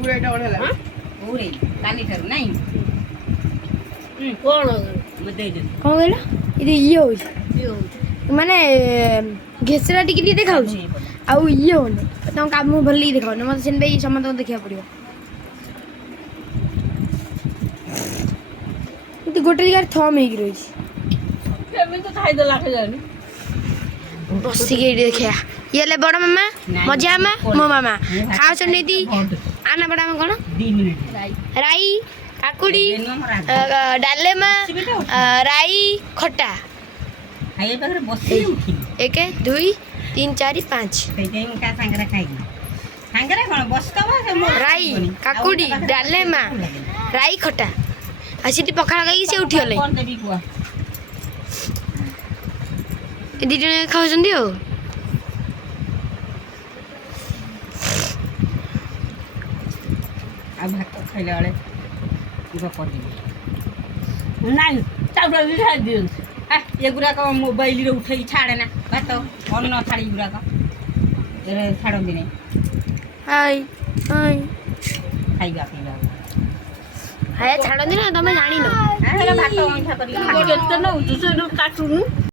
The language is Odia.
ଉରେଟା ବଢିଆ ଲାଗେ ଉରେ କାଲି ଠାରୁ ନାଇଁ କଣ ମୁଁ ଦେଇଦେବି କଣ କହିଲ ఇది ଇଏ ହଉଛି ମାନେ ଘେସରା ଟିକେ ଟିକେ ଦେଖାଉଛି ଆଉ ଇଏ ହଉନି ତମ କାମ ଭଲ ଦେଖାଉନି ମତେ ସେମିତି ସମସ୍ତଙ୍କୁ ଦେଖିବାକୁ ପଡିବ କିନ୍ତୁ ଗୋଟେ ଜାଗାରେ ଥମ୍ ହେଇକି ରହିଛି କେମିତି ତ ଖାଇଦେଲା କେଜାଣି ବସିକି ଏଇଠି ଦେଖିବା ଇଏ ହେଲେ ବଡ ମାମା ମଝିଆ ମାମା ମୋ ମାମା ଖାଉଛନ୍ତି ଆନା ବଡ ମାମା କଣ 2 ମିନିଟ୍ ରାଇ କାକୁଡି ଡାଲେମା ରାଇ ଖଟା ଖାଇବା ପାଖରେ ବସିକି ଉଠିଲି 1 2 3 4 5 ସେଇଥିପାଇଁ ମୁଁ ତା ସାଙ୍ଗରେ ଖାଇଲି ସାଙ୍ଗରେ କଣ ବସିଥବ ରାଇ କାକୁଡି ଡାଲେମା ରାଇ ଖଟା ଆଉ ସେଠି ପଖାଳ ଖାଇକି ସେ ଉଠିଗଲେ କଣ ଦେବି କୁହ ଏ ଦି ଜଣ ଖାଉଛନ୍ତି ଆଉ ଭାତ ଖାଇଲା ବେଳେ ଗପ ଯିବି ନାଇଁ ଚାଉଳ ବି ଖାଇ ଦିଅନ୍ତୁ ଏଗୁଡ଼ାକ ମୋବାଇଲରେ ଉଠେଇକି ଛାଡ଼େ ନା ଭାତ ଅନ୍ନ ଥାଳି ଗୁଡ଼ାକ ଛାଡ଼ନ୍ତି ନାହିଁ ହାଇ ହାଇ ଖାଇବା ପିଇବା ହାଏ ଛାଡ଼ନ୍ତି ନା ତମେ ଜାଣିନ ଭାତ ଅଇଁଠା କରିକି କେତେ ନଉଛୁ ସେଠୁ କାଟୁନୁ